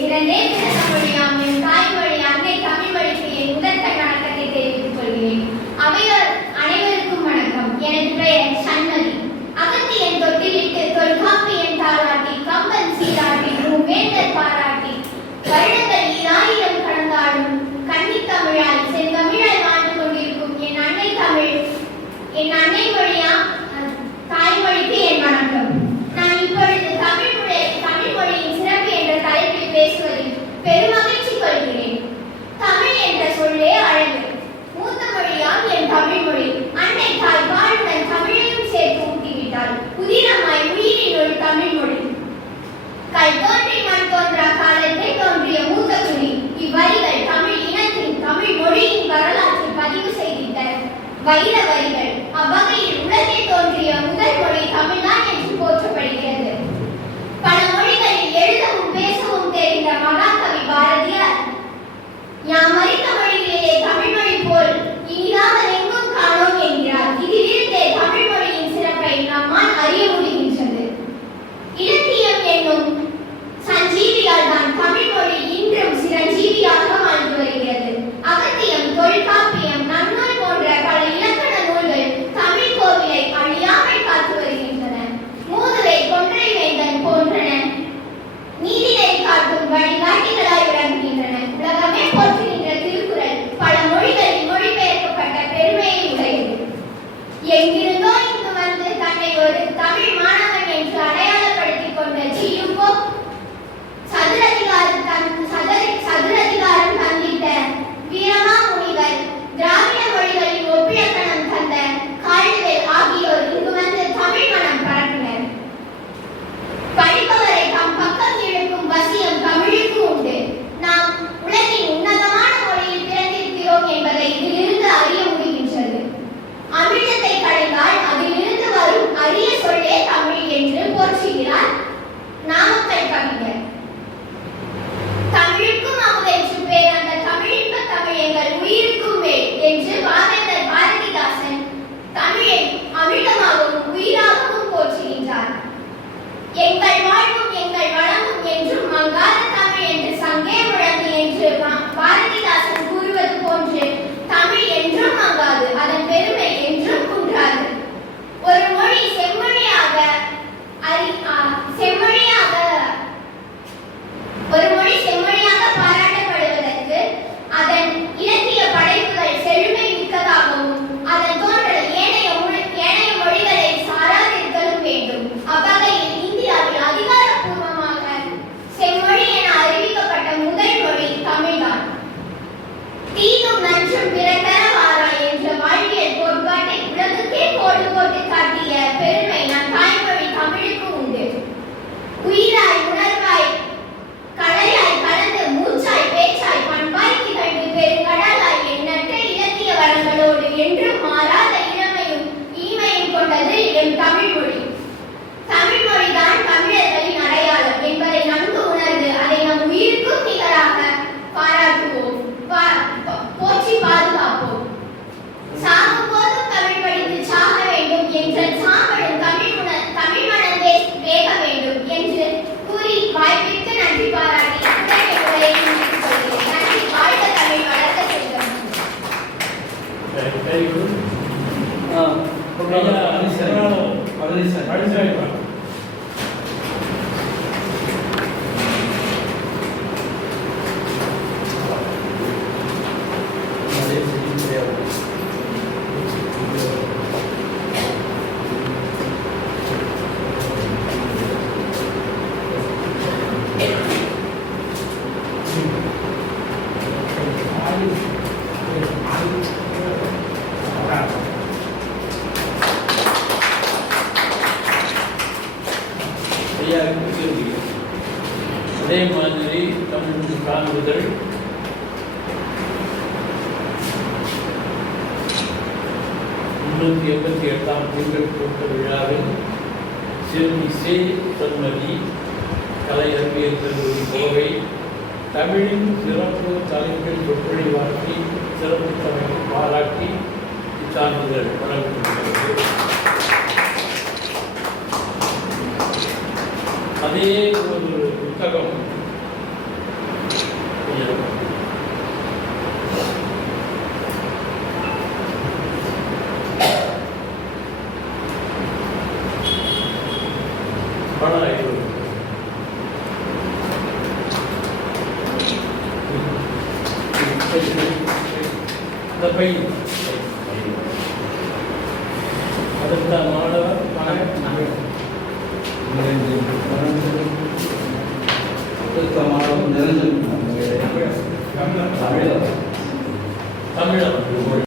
சிறந்தே பிறந்த மொழியாம் என் தாய்மொழி அன்னை தமிழ் மொழிக்கு என் முதற்கண் வணக்கத்தை தெரிவித்துக் கொள்கிறேன். அவையோர் அனைவருக்கும் வணக்கம். எனது பெயர் சண்மதி. அகத்தியன் தொட்டிலிட்டு தொல்காப்பியன் தாராட்டி கம்பன் சீராட்டி வேந்தர் பாராட்டி வருடங்கள் 2000 கடந்தாலும் கன்னித்தமிழால் செந்தமிழால் வாழ்ந்து கொண்டிருக்கும் என் அன்னை தமிழ் என் அன்னை மொழியாம் தாய்மொழிக்கு என் வணக்கம். நான் இப்பொழுது தமிழ் மொழியின் சிறப்பு என்ற தலைப்பில் பேசுவதில் பெருமகிழ்ச்சி கொள்கிறேன். தமிழ் என்ற சொல்லே அழகு. மூத்த மொழியாம் என் தமிழ் மொழி. அன்னை தாய் பாலுடன் தமிழையும் சேர்த்து ஊட்டிவிட்டாள். உதிரமாய் உயிரினுள் தமிழ் மொழி. கல் தோன்றி மண் தோன்றா காலத்தில் தோன்றிய மூத்த குடி. இவ்வரிகள் தமிழ் இனத்தின் தமிழ் மொழியின் வரலாற்றில் பதிவு செய்திட்ட வைர வரிகள். அவ்வகையில் உலகில் தோன்றிய முதல் மொழி தமிழ்தான் என்று போற்றப்படுகிறது. பல மொழிகளில் எழுதவும் பேசவும் தெரிந்த மகாகவி பாரதியார் யாம் அறிந்த மொழிகளிலே தமிழ் மொழி போல் இனிதாக எங்கும் காணோம் என்கிறார். இதிலிருந்தே தமிழ் மொழியின் சிறப்பை நம்மால் அறிய முடிகின்றது. இலக்கியம் என்னும் சஞ்சீவியால் தான் தமிழ் மொழி இன்றும் சிரஞ்சீவியாக வாழ்ந்து வருகிறது. அகத்தியம், தொல்காப்பியம், நன்னூல் போன்ற பல இலக்கண நூல்கள் தமிழ் கோவிலை அழியாமல் காத்து வருகின்றன. மூதுரை, கொன்றை வேந்தன் போன்றன நீதியை காட்டும் வழிகாட்டிகளாய் விளங்குகின்றன. உலகமே போற்றுகின்ற திருக்குறள் பல மொழிகளில் மொழிபெயர்க்கப்பட்ட பெருமையை உடையது. எங்கிருந்தோ இங்கு வந்து தன்னை ஒரு தமிழ் மாணவன் என்று அடையாளப்படுத்திக் கொண்ட ஜியுபோ சதுரதிகாரம் தந்திட்ட வீரமா முனிவர், திராவிட மொழிகளின் ஒப்பிலக்கணம் தந்த கால்டுவெல் ஆகியோர் இங்கு வந்து தமிழ் மனம் பரப்பினர். படிப்பவரை தம் பக்கம் இழுக்கும் வசியம் தமிழுக்கு உண்டு. நாம் உலகின் உன்னதமான மொழியில் பிறந்திருக்கிறோம் என்பதை இதிலிருந்து அறிய முடிகின்றது. அமிழ்தத்தை கடைந்தால் அதிலிருந்து வரும் அரிய சொல்லே தமிழ் என்று போற்றுகிறார் நாமக்கல் கவிஞர். தமிழுக்கும் அமுதென்று பேர் அந்த தமிழின்ப தமிழ் எங்கள் உயிருக்கும் மேல் என்று பாவேந்தர் பாரதிதாசன் தமிழை அமிழ்தமாகவும் உயிராகவும் போற்றுகின்றார். எங்கள் வாழ்வும் எங்கள் வளமும் என்றும் மங்காத தமிழ் என்று சங்கே முழங்கு என்று பாரதிதாசன் கூறுவது போன்று தமிழ் என்றும் மங்காது, அதன் பெருமை என்றும் குன்றாது. ஒரு மொழி செம்மொழியாக பாராட்டப்படுவதற்கு அதன் இலக்கிய படைப்புகள் செழுமை மிக்கதாகவும் அதன் தோன்றல் ஏனைய மொழிகளை சாராதிருத்தலும் வேண்டும். அவ்வகையில் இந்தியாவில் அதிகாரப்பூர்வமாக செம்மொழி என அறிவிக்கப்பட்ட முதல் மொழி தமிழ்தான். தீதும் நன்றும் பிறத்தர வாரா என்ற வாழ்வியல் கோட்பாட்டை உலகுக்கே கோடு போட்டு காட்டிய பெருமை நம் தாய்மொழி தமிழுக்கு உண்டு. உயிராய் உணர்வாய் கலையாய் கலந்து மூச்சாய் பேச்சாய் பண்பாய் திகழ்ந்து பெருங்கடலாய் எண்ணற்ற இலக்கிய வளங்களோடு என்றும் மாறாத இளமையும் இனிமையும் கொண்டது எம் தமிழ் மொழி. தமிழ் மொழிதான் தமிழர்களின் அடையாளம் என்பதை நன்கு உணர்ந்து அதை நம் உயிருக்கும் நிகராக பாராட்டுவோம், போற்றி பாதுகாப்போம். சாகும் போதும் தமிழ் படித்து சாக வேண்டும் என்ற சாம்பலும் தமிழ் மணந்தே வேக வேண்டும் என்று கூறி வாய்ப்பிற்கு நன்றி பாராட்டி நன்றி. வாழ்க தமிழ், வளர்க்க செல்வம். அதே மாதிரி தமிழ் சான்றிதழ் திங்கள் கூட்ட விழாவில் செல்வி சே சண்மதி கலை அறிவியல் கல்லூரி கோவை தமிழின் சிறப்பு தலைப்பில் சொற்பொழிவாற்றி சிறப்பு தமிழை பாராட்டி இச்சான்றிதழ் வழங்கப்படுகிறது. அதே ஒரு புத்தகம் அந்த பை அடுத்த மாணவர் நிரஞ்சன் தமிழர்